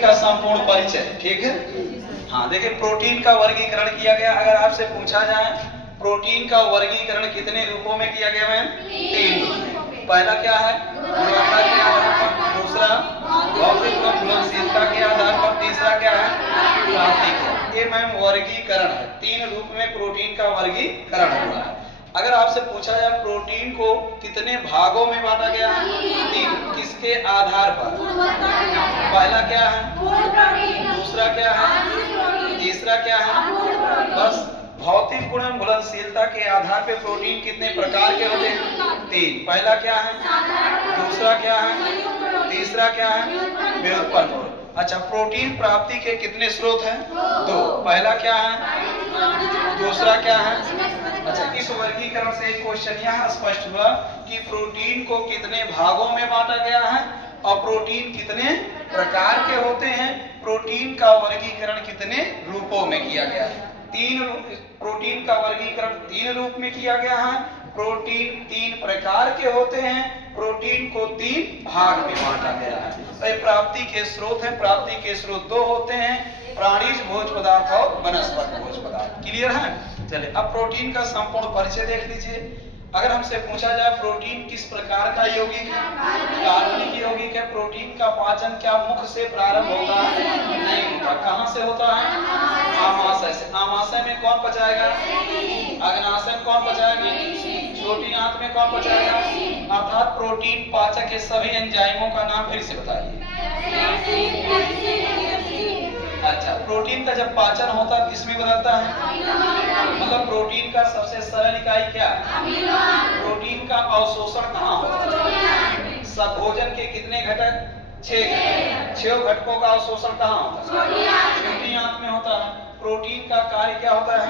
का संपूर्ण परिचय, ठीक है। हाँ देखिए, प्रोटीन का वर्गीकरण किया गया। अगर आपसे पूछा जाए प्रोटीन का वर्गीकरण कितने रूपों में किया गया मैम? 3 रूप में। पहला क्या है? गुणवत्ता के आधार पर, दूसरा भौतिक व घुलनशीलता के आधार पर, तीसरा क्या है? प्राप्ति। ये मैम वर्गीकरण है। 3 रूप में प्रोटीन का वर्गीकरण हुआ है। अगर आपसे पूछा जाए प्रोटीन को कितने भागों में बांटा गया है? 3। किसके आधार पर? पहला क्या है? दूसरा क्या है? तीसरा क्या है? बस। भौतिक गुण एवं घुलनशीलता के आधार पे प्रोटीन कितने प्रकार के होते हैं? 3। पहला क्या है? दूसरा क्या है? तीसरा क्या है? व्युत्पन्न। अच्छा, प्रोटीन प्राप्ति के कितने स्रोत हैं? 2। पहला क्या है? दूसरा क्या है? अच्छा, इस वर्गीकरण से एक क्वेश्चन यह स्पष्ट हुआ कि प्रोटीन को कितने भागों में बांटा गया है और प्रोटीन कितने प्रकार के होते हैं। प्रोटीन का वर्गीकरण कितने रूपों में किया गया है? प्रोटीन का वर्गीकरण 3 रूप में किया गया है। प्रोटीन 3 प्रकार के होते हैं। प्रोटीन को 3 भाग में बांटा गया है। तो प्राप्ति के स्रोत हैं। प्राप्ति के स्रोत 2 होते हैं, प्राणिज भोज्य पदार्थ और वनस्पति भोज्य पदार्थ। क्लियर है? चलिए, अब प्रोटीन का संपूर्ण परिचय देख लीजिए। अगर हमसे पूछा जाए प्रोटीन किस प्रकार का यौगिक है? कार्बनिक यौगिक है। प्रोटीन का पाचन क्या मुख से प्रारंभ होता है? नहीं होता। कहां से होता है? आमाशय से। आमाशय में कौन पचाएगा? अग्नाशय में कौन पचाएगा? छोटी आंत में कौन पचाएगा? अर्थात प्रोटीन पाचक के सभी एंजाइमों का नाम फिर से बताइए। अच्छा, प्रोटीन का जब पाचन होता है किसमें बदलता है? मतलब प्रोटीन का सबसे सरल इकाई क्या है? प्रोटीन का अवशोषण कहाँ होता है? सब भोजन के कितने घटक? 6 घटक। 6 घटकों का अवशोषण कहाँ होता है? छोटी आंत में होता है। प्रोटीन का कार्य क्या होता है?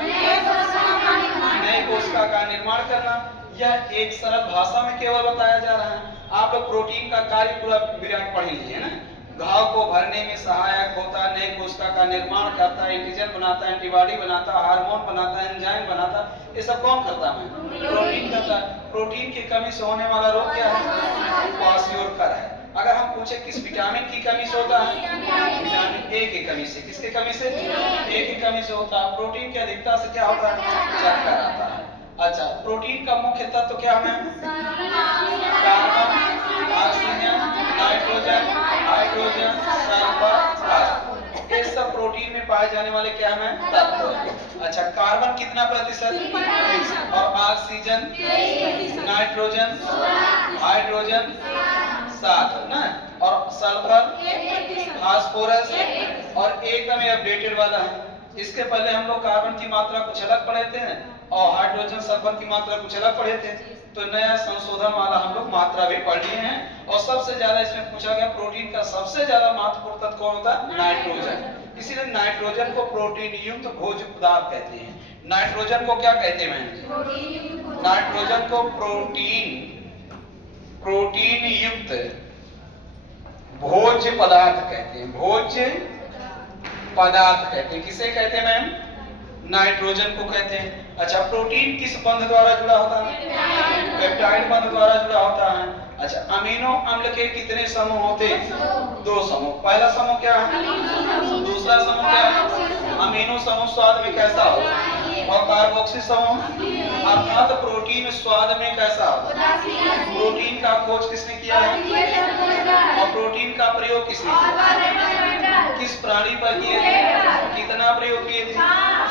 नए कोशिका का निर्माण करना। यह एक सरल भाषा में केवल बताया जा रहा है। आप लोग प्रोटीन का कार्य पूरा विराट पढ़ लीजिए ना। घाव को भरने में सहायक होता है, नए कोशिका का निर्माण करता है, एंटीजन बनाता है, एंटीबॉडी बनाता है, हार्मोन बनाता है, एंजाइम बनाता है। ये सब कौन करता है? प्रोटीन करता है। प्रोटीन की कमी से होने वाला रोग क्या है? क्वाशियोरकर है। अगर हम पूछे किस विटामिन की कमी से होता है? विटामिन ए की कमी से। किसकी कमी से? ए की कमी से होता है। प्रोटीन की अधिकता से क्या होता है? चक्कर आता है। अच्छा, प्रोटीन का मुख्य तत्व क्या है? Carbon, oxygen, nitrogen, hydrogen, sulphur, phosphorus. ये सब प्रोटीन में पाए जाने वाले क्या है? तत्व। अच्छा, कार्बन कितना प्रतिशत? और ऑक्सीजन, नाइट्रोजन, हाइड्रोजन 7 ना, और सल्फर, फास्फोरस और एकदम अपडेटेड वाला है। इसके पहले हम लोग कार्बन की मात्रा कुछ अलग पढ़े थे और हाइड्रोजन सल्फर की मात्रा कुछ अलग पढ़े थे। तो नया संशोधन वाला हम लोग मात्रा भी पढ़ लिए हैं। और सबसे ज्यादा इसमें पूछा गया प्रोटीन का सबसे ज्यादा महत्वपूर्ण तत्व कौन होता है? नाइट्रोजन। इसीलिए नाइट्रोजन को प्रोटीन युक्त भोज्य पदार्थ कहते हैं। नाइट्रोजन को क्या कहते हैं? नाइट्रोजन को प्रोटीन युक्त भोज्य पदार्थ कहते हैं। भोज्य पदार्थ कहते हैं। किसे कहते हैं मैम? नाइट्रोजन को कहते हैं। अच्छा, प्रोटीन किस बंध द्वारा जुड़ा होता है? पेप्टाइड बंध द्वारा जुड़ा होता है। अच्छा, अमीनो अम्ल के कितने समूह होते हैं? 2 समूह। पहला समूह क्या है? दूसरा समूह क्या है? अमीनो समूह स्वाद में कैसा होता है? और कार्बोक्सिल समूह अर्थात प्रोटीन स्वाद में कैसा होता है? प्रोटीन का खोज किसने किया है? और प्रोटीन का प्रयोग किसने किया? किस प्राणी पर किए थे? कितना प्रयोग किए थे?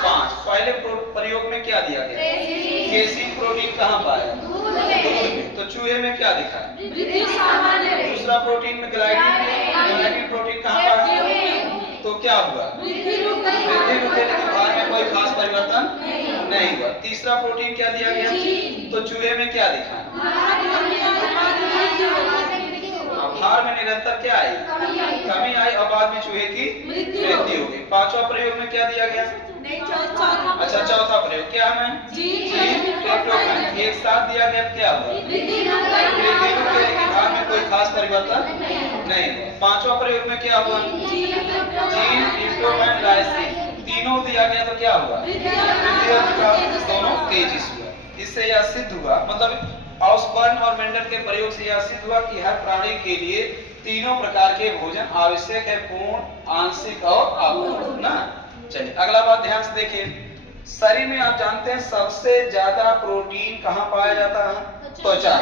5। पहले प्रयोग में क्या दिया गया? केसीन प्रोटीन कहाँ पाया? दूध में। तो चूहे में क्या दिखा? दूसरा प्रोटीन में ग्लाइडिन प्रोटीन कहाँ पाया? तो क्या हुआ? वृद्धि रुक गई, लेकिन बाद में कोई खास परिवर्तन नहीं हुआ। तीसरा प्रोटीन क्या दिया गया? तो चूहे में क्या दिखा? आहार में निरंतर क्या आई? कमी आई और बाद में चूहे की मृत्यु हो गई। 5वां प्रयोग में क्या दिया गया? अच्छा, चौथा प्रयोग क्या है? ट्रिप्टोफैन। एक साथ दिया गया, क्या हुआ? वृद्धि रुक गई, लेकिन बाद में कोई खास परिवर्तन नहीं हुआ। 5वां प्रयोग में क्या हुआ? जीन, ट्रिप्टोफैन, लाइसिन तीनों दिया गया तो क्या हुआ? दोनों तेजी से हुआ। इससे यह सिद्ध हुआ, मतलब ऑसबर्न और मेंडल के प्रयोग से यह सिद्ध हुआ कि हर प्राणी के लिए तीनों प्रकार के भोजन आवश्यक है, पूर्ण, आंशिक और अपूर्ण ना। चलिए अगला बात ध्यान से देखिए, शरीर में आप जानते हैं सबसे ज्यादा प्रोटीन कहाँ पाया जाता है? त्वचा।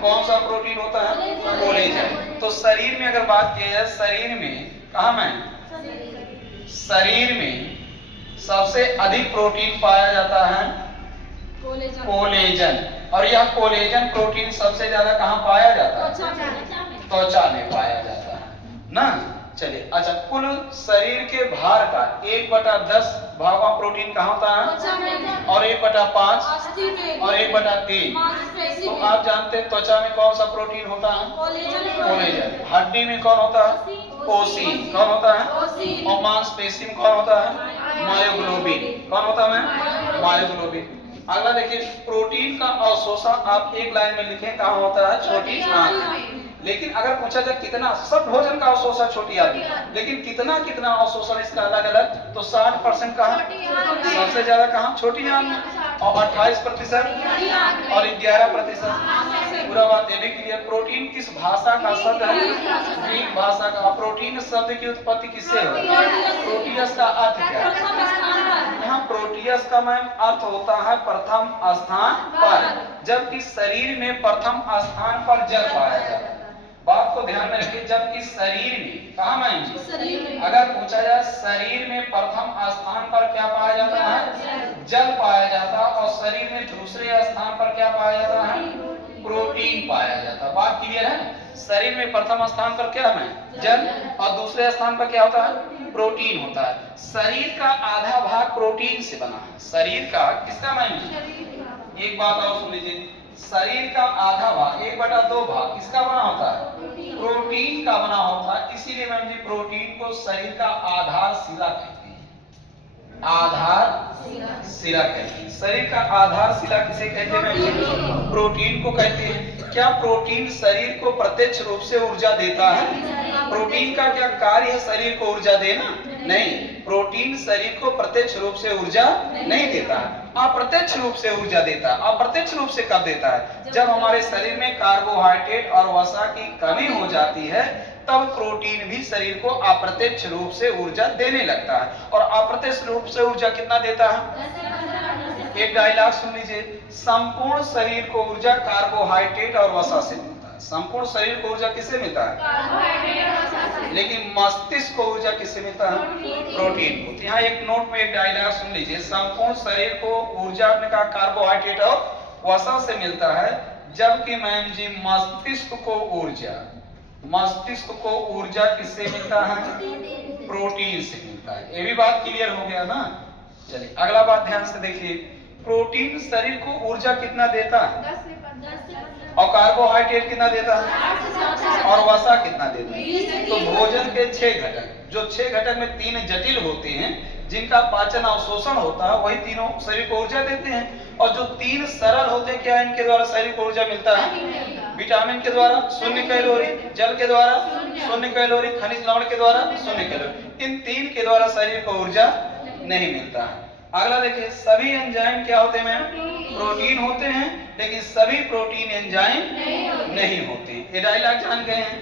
कौन सा प्रोटीन होता है? कोलेजन। तो शरीर में अगर बात की जाए, शरीर में कहाँ में? शरीर में सबसे अधिक प्रोटीन पाया जाता है कोलेजन। और यह कोलेजन प्रोटीन सबसे ज्यादा कहाँ पाया जाता है? त्वचा में पाया जाता है ना। चलिए अच्छा, कुल शरीर के भार का 1/10 भाग का प्रोटीन कहाँ होता है? और 1/5 और 1/3। तो आप जानते हैं त्वचा में कौन सा प्रोटीन होता है? कोलेजन। हड्डी में कौन होता है? कोशिन। कौन होता है? और मांसपेशी में कौन होता है? मायोग्लोबिन। कौन होता है? मायोग्लोबिन। अगला देखिए, प्रोटीन का अवशोषण आप एक लाइन में लिखें कहाँ होता है? छोटी आंत। लेकिन अगर पूछा जाए कितना, सब भोजन का अवशोषण छोटी आंत, लेकिन कितना अवशोषण इसका अलग अलग, तो 60% कहाँ? सबसे ज्यादा कहाँ? छोटी आंत में, और 28% और 11%। पूरा बात ये भी क्लियर। प्रोटीन किस भाषा का शब्द है? ग्रीक भाषा का। प्रोटीन शब्द की उत्पत्ति किससे हुई? प्रोटियस का अर्थ क्या है? यहाँ प्रोटियस का मैम अर्थ होता है प्रथम स्थान पर, जबकि शरीर में प्रथम स्थान पर जल पाया जाता है। बात को ध्यान में रखिए, जबकि शरीर में कहाँ मैम? अगर पूछा जाए शरीर में प्रथम स्थान पर क्या पाया जाता है? जल पाया जाता है। और शरीर में दूसरे स्थान पर क्या पाया जाता है? प्रोटीन पाया जाता है। बात क्लियर है? शरीर में प्रथम स्थान पर क्या है? जल, और दूसरे स्थान पर क्या होता है? प्रोटीन होता है। शरीर का आधा भाग प्रोटीन से बना है। शरीर का किसका मैम? एक बात और सुन लीजिए, शरीर का आधा भाग 1/2 भाग किसका बना होता है? प्रोटीन का बना होता है। इसीलिए मैम जी प्रोटीन को शरीर का आधारशिला कहते हैं। आधारशिला कहते हैं। शरीर का आधारशिला किसे कहते हैं? प्रोटीन को कहते हैं। क्या प्रोटीन शरीर को प्रत्यक्ष रूप से ऊर्जा देता है? प्रोटीन का क्या कार्य है शरीर को ऊर्जा देना? नहीं, प्रोटीन शरीर को प्रत्यक्ष रूप से ऊर्जा नहीं देता है, अप्रत्यक्ष रूप से ऊर्जा देता है। अप्रत्यक्ष रूप से कब देता है? जब हमारे शरीर में कार्बोहाइड्रेट और वसा की कमी हो जाती है, तब प्रोटीन भी शरीर को अप्रत्यक्ष रूप से ऊर्जा देने लगता है। और अप्रत्यक्ष रूप से ऊर्जा कितना देता है? एक डायलॉग सुन लीजिए, संपूर्ण शरीर को ऊर्जा कार्बोहाइड्रेट और वसा से मिलता है। संपूर्ण शरीर को ऊर्जा किससे मिलता है? लेकिन मस्तिष्क को ऊर्जा किससे मिलता है? प्रोटीन को। यहाँ एक नोट में एक डायलॉग सुन लीजिए, संपूर्ण शरीर को ऊर्जा आपने कहा कार्बोहाइड्रेट और वसा से मिलता है, जबकि मैम जी मस्तिष्क को ऊर्जा किससे मिलता है? प्रोटीन से मिलता है। ये भी बात क्लियर हो गया ना। चलिए अगला बात ध्यान से देखिए, प्रोटीन शरीर को ऊर्जा कितना देता है? और कार्बोहाइड्रेट कितना देता है? और वसा कितना देता है? तो भोजन के 6 घटक, जो 6 घटक में 3 जटिल होते हैं जिनका पाचन अवशोषण होता है, वही तीनों शरीर को ऊर्जा देते हैं। और जो 3 सरल होते हैं, क्या इनके द्वारा शरीर को ऊर्जा मिलता है? विटामिन के द्वारा 0 कैलोरी, जल के द्वारा 0 कैलोरी, खनिज लवण के द्वारा 0 कैलोरी। इन 3 के द्वारा शरीर को ऊर्जा नहीं मिलता है। अगला देखिए, सभी एंजाइम क्या होते हैं? प्रोटीन होते हैं, लेकिन सभी प्रोटीन एंजाइम नहीं होते। ये डायलॉग जान गए हैं।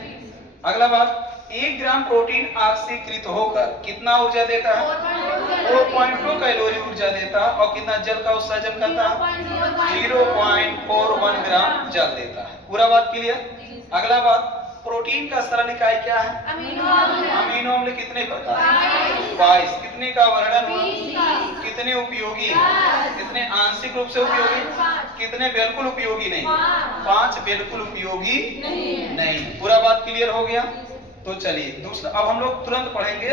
अगला बात, 1 ग्राम प्रोटीन ऑक्सीकृत होकर कितना ऊर्जा देता है? 4.2 कैलोरी ऊर्जा देता है। और कितना जल का उत्सर्जन करता है? 0.41 ग्राम जल देता है। पूरा बात क्लियर? अगला बात, प्रोटीन का सरल इकाई क्या है? अमीनो अम्ल कितने प्रकार? 22। कितने का वर्णन हुआ? कितने उपयोगी? कितने आंशिक रूप से उपयोगी? कितने बिल्कुल उपयोगी नहीं? 5 बिल्कुल उपयोगी नहीं। पूरा बात क्लियर हो गया? तो चलिए दूसरा, अब हम लोग तुरंत पढ़ेंगे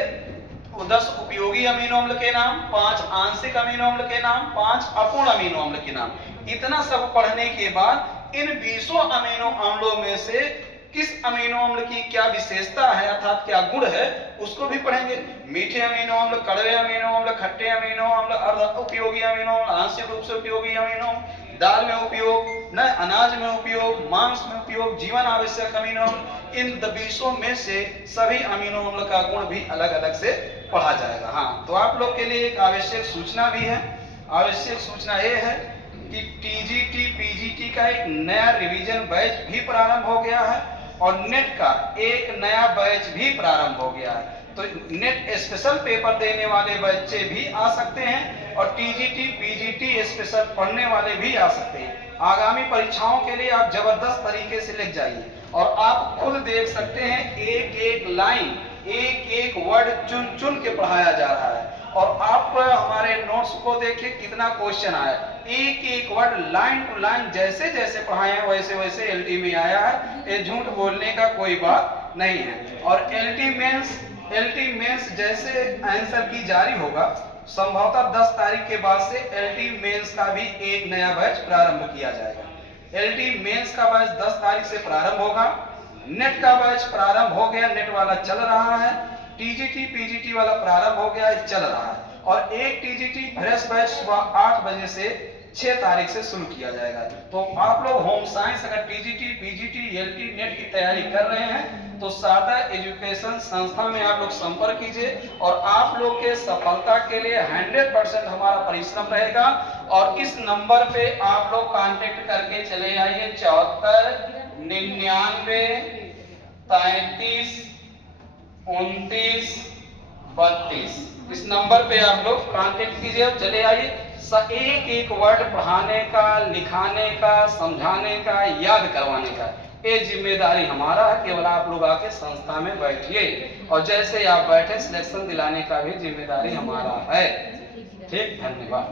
10 उपयोगी अमीनो अम्ल के नाम, 5 आंशिक अमीनो अम्ल के नाम, 5 अपूर्ण अमीनो अम्ल के नाम। इतना सब पढ़ने के बाद इन 20 अमीनो अम्लों में से किस अमीनो अम्ल की क्या विशेषता है, अर्थात क्या गुण है, उसको भी पढ़ेंगे। मीठे अमीनो अम्ल, कड़वे अमीनो अम्ल, खट्टे अमीनो अम्ल, अर्ध उपयोगी अमीनो अम्ल, आंशिक रूप से उपयोगी अमीनो अम्ल, दाल में उपयोग, न अनाज में उपयोग, मांस में उपयोग, जीवन आवश्यक अमीनो अम्ल। इन 20 में से सभी अमीनो अम्ल का गुण भी अलग अलग से पढ़ा जाएगा। हाँ, तो आप लोग के लिए एक आवश्यक सूचना भी है। आवश्यक सूचना ये है कि टीजीटी पीजीटी का एक नया रिवीजन बैच भी प्रारंभ हो गया है। और नेट का एक नया बैच भी प्रारंभ हो गया है। तो नेट स्पेशल पेपर देने वाले बच्चे भी आ सकते हैं और टीजीटी पीजीटी स्पेशल पढ़ने वाले भी आ सकते हैं। आगामी परीक्षाओं के लिए आप जबरदस्त तरीके से लिख जाइए और आप खुद देख सकते हैं एक एक लाइन एक एक वर्ड चुन चुन के पढ़ाया जा रहा है। और आप हमारे नोट्स को देखिए कितना क्वेश्चन आया, एक एक वर्ड लाइन टू लाइन जैसे जैसे पढ़ाए हैं वैसे वैसे एलटी में आया है। ये झूठ बोलने का कोई बात नहीं है। और एलटी मेंस जैसे आंसर की जारी होगा, संभवतः 10 तारीख के बाद से एलटी मेंस का भी एक नया बैच प्रारंभ किया जाएगा। एलटी मेंस का बैच 10 तारीख से प्रारंभ होगा। नेट का बैच प्रारंभ हो गया, नेट वाला चल रहा है। टीजीटी पीजीटी वाला प्रारंभ हो गया, चल रहा है। और एक टीजीटी फ्रेश बैच सुबह 8 बजे से 6 तारीख से शुरू किया जाएगा। तो आप लोग होम साइंस अगर टीजीटी पीजीटी एलटी नेट की तैयारी कर रहे हैं तो शारदा एजुकेशन संस्था में आप लोग संपर्क कीजिए और आप लोग के सफलता के लिए 100% हमारा परिश्रम रहेगा। और इस नंबर पे आप लोग कांटेक्ट करके चले आइए 74 99 33 29 32। इस नंबर पे आप लोग कांटेक्ट कीजिए और चले आइए। एक एक वर्ड पढ़ाने का, लिखाने का, समझाने का, याद करवाने का ये जिम्मेदारी हमारा है। केवल आप लोग आके संस्था में बैठिए और जैसे आप बैठे सिलेक्शन दिलाने का भी जिम्मेदारी हमारा है। ठीक, धन्यवाद।